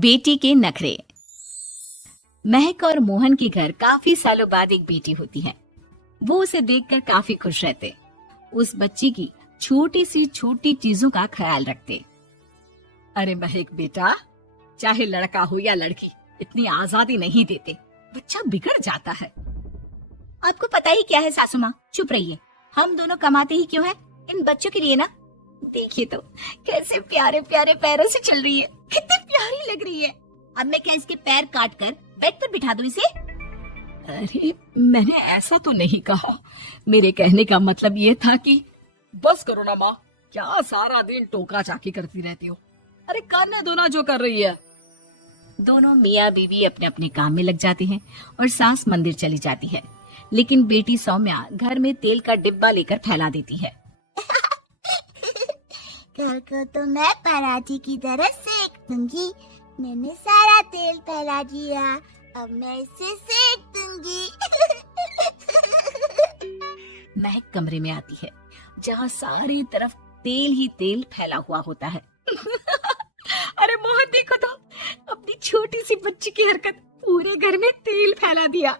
बेटी के नखरे। महक और मोहन के घर काफी सालों बाद एक बेटी होती है। वो उसे देखकर काफी खुश रहते। उस बच्ची की छोटी सी छोटी चीजों का ख्याल रखते। अरे महक बेटा, चाहे लड़का हो या लड़की, इतनी आजादी नहीं देते, बच्चा बिगड़ जाता है। आपको पता ही क्या है सासू माँ, चुप रहिए। हम दोनों कमाते ही क्यों हैं? इन बच्चों के लिए ना। देखिए तो कैसे प्यारे प्यारे पैरों से चल रही है, कितनी प्यारी लग रही है। अब मैं क्या इसके पैर काट कर बेड पर बिठा दूं इसे? अरे मैंने ऐसा तो नहीं कहा। मेरे कहने का मतलब ये था कि बस करो ना माँ, क्या सारा दिन टोका चाकी करती रहती हो। अरे करने दो ना जो कर रही है। दोनों मियाँ बीवी अपने अपने काम में लग जाते हैं और सास मंदिर चली जाती है। लेकिन बेटी सौम्या घर में तेल का डिब्बा लेकर फैला देती है। कल को तो मैं पराठे की तरह सेक दूंगी। मैंने सारा तेल फैला दिया, अब मैं इसे सेक दूंगी। महक कमरे में आती है जहाँ सारी तरफ तेल ही तेल फैला हुआ होता है। अरे मोहन देखो तो, अपनी छोटी सी बच्ची की हरकत, पूरे घर में तेल फैला दिया।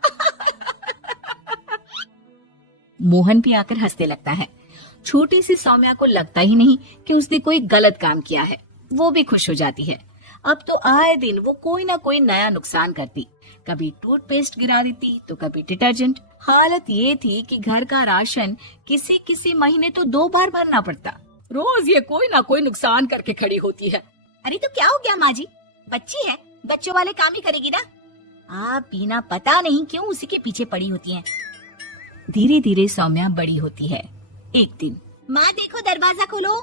मोहन भी आकर हंसने लगता है। छोटी सी सौम्या को लगता ही नहीं कि उसने कोई गलत काम किया है। वो भी खुश हो जाती है। अब तो आए दिन वो कोई ना कोई नया नुकसान करती। कभी टूथपेस्ट गिरा देती तो कभी डिटर्जेंट। हालत ये थी कि घर का राशन किसी किसी महीने तो 2 बार भरना पड़ता। रोज ये कोई ना कोई नुकसान करके खड़ी होती है। अरे तो क्या हो गया माँ जी, बच्ची है, बच्चों वाले काम ही करेगी ना। आप बिना पता नहीं क्यों उसी के पीछे पड़ी होती हैं। धीरे धीरे सौम्या बड़ी होती है। एक दिन, माँ देखो दरवाजा खोलो,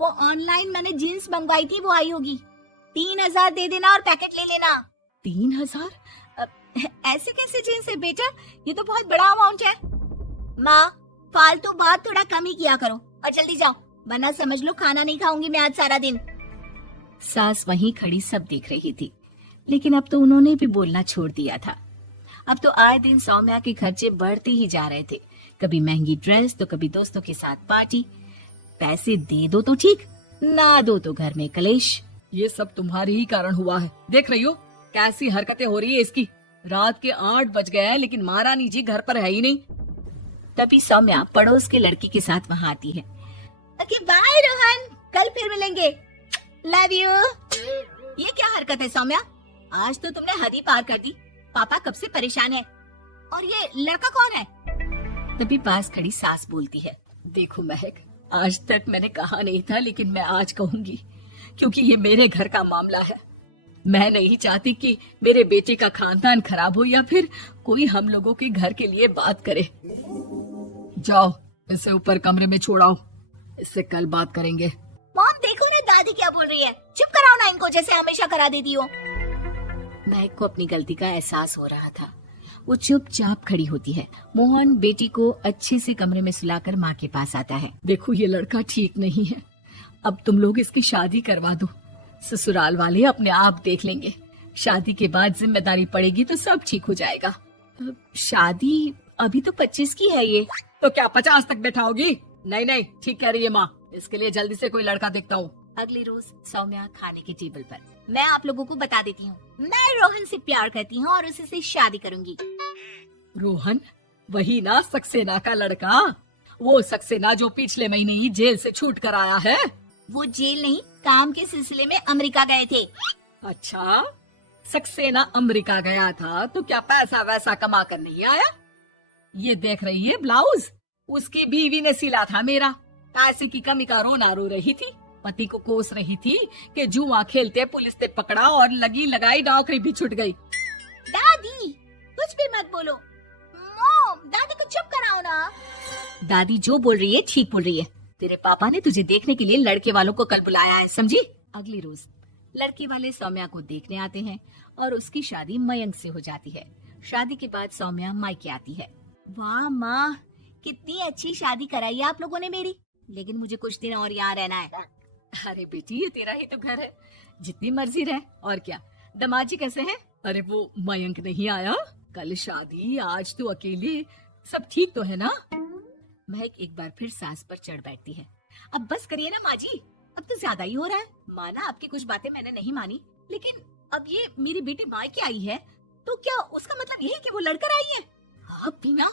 वो ऑनलाइन मैंने जीन्स मंगवाई थी, वो आई होगी। 3000 दे देना और पैकेट ले लेना। 3000? ऐसे कैसे जीन्स है बेटा, ये तो बहुत बड़ा अमाउंट है। माँ फालतू बात थोड़ा कम ही किया करो और जल्दी जाओ, वरना समझ लो खाना नहीं खाऊंगी मैं आज सारा दिन। सास वहीं खड़ी सब देख रही थी, लेकिन अब तो उन्होंने भी बोलना छोड़ दिया था। अब तो आए दिन सौम्या के खर्चे बढ़ते ही जा रहे थे। कभी महंगी ड्रेस तो कभी दोस्तों के साथ पार्टी। पैसे दे दो तो ठीक, ना दो तो घर में कलेश। ये सब तुम्हारी ही कारण हुआ है। देख रही हो कैसी हरकतें हो रही है इसकी। रात के 8 बज गए हैं लेकिन महारानी जी घर पर है ही नहीं। तभी सौम्या पड़ोस के लड़की के साथ वहाँ आती है। ओके बाय रोहन, कल फिर मिलेंगे, लव यू। ये क्या हरकत है सौम्या, आज तो तुमने हद ही पार कर दी। पापा कब से परेशान है। और ये लड़का कौन है? तभी पास खड़ी सास बोलती है, देखो महक, आज तक मैंने कहा नहीं था लेकिन मैं आज कहूंगी, क्योंकि ये मेरे घर का मामला है। मैं नहीं चाहती कि मेरे बेटे का खानदान खराब हो या फिर कोई हम लोगों के घर के लिए बात करे। जाओ इसे ऊपर कमरे में छोड़ाओ, इससे कल बात करेंगे। मॉम देखो ना दादी क्या बोल रही है, चुप कराओ ना इनको, जैसे हमेशा करा देती हो। महक को अपनी गलती का एहसास हो रहा था। वो चुपचाप खड़ी होती है। मोहन बेटी को अच्छे से कमरे में सुलाकर माँ के पास आता है। देखो ये लड़का ठीक नहीं है, अब तुम लोग इसकी शादी करवा दो। ससुराल वाले अपने आप देख लेंगे। शादी के बाद जिम्मेदारी पड़ेगी तो सब ठीक हो जाएगा। शादी अभी तो 25 की है ये। तो क्या 50 तक बैठाओगी? नहीं नहीं, ठीक कह रही है माँ, इसके लिए जल्दी से कोई लड़का देखता हूँ। अगले रोज सौम्या खाने के टेबल पर, मैं आप लोगों को बता देती हूँ, मैं रोहन से प्यार करती हूँ और उसी से शादी करूंगी। रोहन? वही ना सक्सेना का लड़का, वो सक्सेना जो पिछले महीने ही जेल से छूट कर आया है। वो जेल नहीं, काम के सिलसिले में अमेरिका गए थे। अच्छा, सक्सेना अमेरिका गया था तो क्या पैसा वैसा कमा कर नहीं आया? ये देख रही है ब्लाउज, उसकी बीवी ने सिला था मेरा। पैसे की कमी का रोना रो रही थी, पति को कोस रही थी कि जुआ खेलते पुलिस ने पकड़ा और लगी लगाई नौकरी भी छूट गई। दादी कुछ भी मत बोलो। मॉम दादी को चुप कराओ ना। दादी जो बोल रही है ठीक बोल रही है। तेरे पापा ने तुझे देखने के लिए लड़के वालों को कल बुलाया है, समझी? अगली रोज लड़के वाले सौम्या को देखने आते हैं और उसकी शादी मयंक से हो जाती है। शादी के बाद सौम्या मायके आती है। वाह माँ, कितनी अच्छी शादी कराई है आप लोगों ने मेरी, लेकिन मुझे कुछ दिन और यहाँ रहना है। अरे बेटी, ये तेरा ही तो घर है, जितनी मर्जी रह। और क्या, दमाजी कैसे है? अरे वो मयंक नहीं आया, कल शादी, आज तू अकेली, सब ठीक तो है ना? महक एक बार फिर सास पर चढ़ बैठती है। अब बस करिए ना माँ जी, अब तो ज्यादा ही हो रहा है। माना आपकी कुछ बातें मैंने नहीं मानी, लेकिन अब ये मेरी बेटी मायके आई है तो क्या उसका मतलब ये है कि वो लड़कर आई है? हाँ बीना।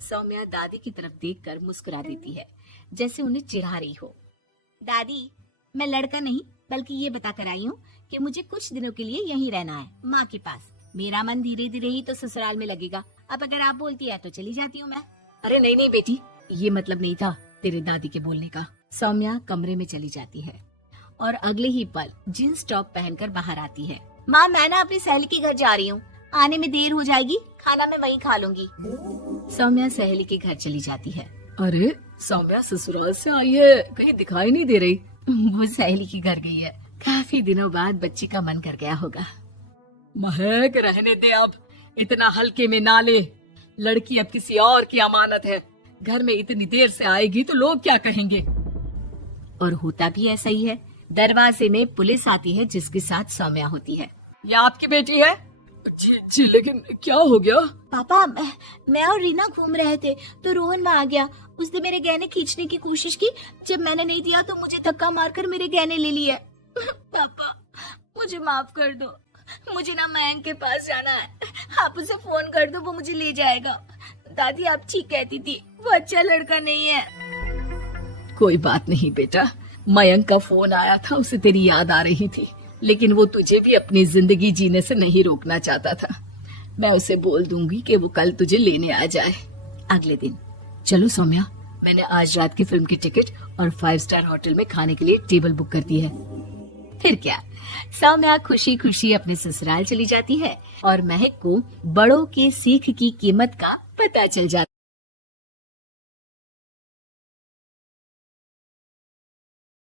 सौम्या दादी की तरफ देखकर मुस्कुरा देती है, जैसे उन्हें चिढ़ा रही हो। दादी, मैं लड़का नहीं बल्कि ये बता कर आई हूँ कि मुझे कुछ दिनों के लिए यहीं रहना है, माँ के पास। मेरा मन धीरे धीरे ही तो ससुराल में लगेगा। अब अगर आप बोलती है तो चली जाती हूँ मैं। अरे नहीं नहीं बेटी, ये मतलब नहीं था तेरे दादी के बोलने का। सौम्या कमरे में चली जाती है और अगले ही पल जींस टॉप पहनकर बाहर आती है। माँ, मैं ना अपनी सहेली के घर जा रही हूँ, आने में देर हो जाएगी, खाना मैं वहीं खा लूंगी। सौम्या सहेली के घर चली जाती है। अरे सौम्या ससुराल से आई है, कहीं दिखाई नहीं दे रही। वो सहेली के घर गई है। काफी दिनों बाद बच्ची का मन कर गया होगा। महक रहने दे, अब इतना हल्के में ना ले। लड़की अब किसी और की अमानत है। घर में इतनी देर से आएगी तो लोग क्या कहेंगे। और होता भी ऐसा ही है। दरवाजे में पुलिस आती है जिसके साथ सौम्या होती है। ये आपकी बेटी है? जी लेकिन क्या हो गया? पापा, मैं और रीना घूम रहे थे तो रोहन वहाँ आ गया। उसने मेरे गहने खींचने की कोशिश की। जब मैंने नहीं दिया तो मुझे धक्का मारकर मेरे गहने ले लिए। पापा, मुझे माफ कर दो। मुझे ना मयंक के पास जाना है, आप उसे फोन कर दो, वो मुझे ले जाएगा। दादी आप ठीक कहती थी, वो अच्छा लड़का नहीं है। कोई बात नहीं बेटा, मयंक का फोन आया था, उसे तेरी याद आ रही थी, लेकिन वो तुझे भी अपनी जिंदगी जीने से नहीं रोकना चाहता था। मैं उसे बोल दूंगी कि वो कल तुझे लेने आ जाए। अगले दिन, चलो सौम्या, मैंने आज रात की फिल्म की टिकट और 5 स्टार होटल में खाने के लिए टेबल बुक कर दी है। फिर क्या, सौम्या खुशी खुशी अपने ससुराल चली जाती है और महक को बड़ों के सीख की कीमत का पता चल जाता है।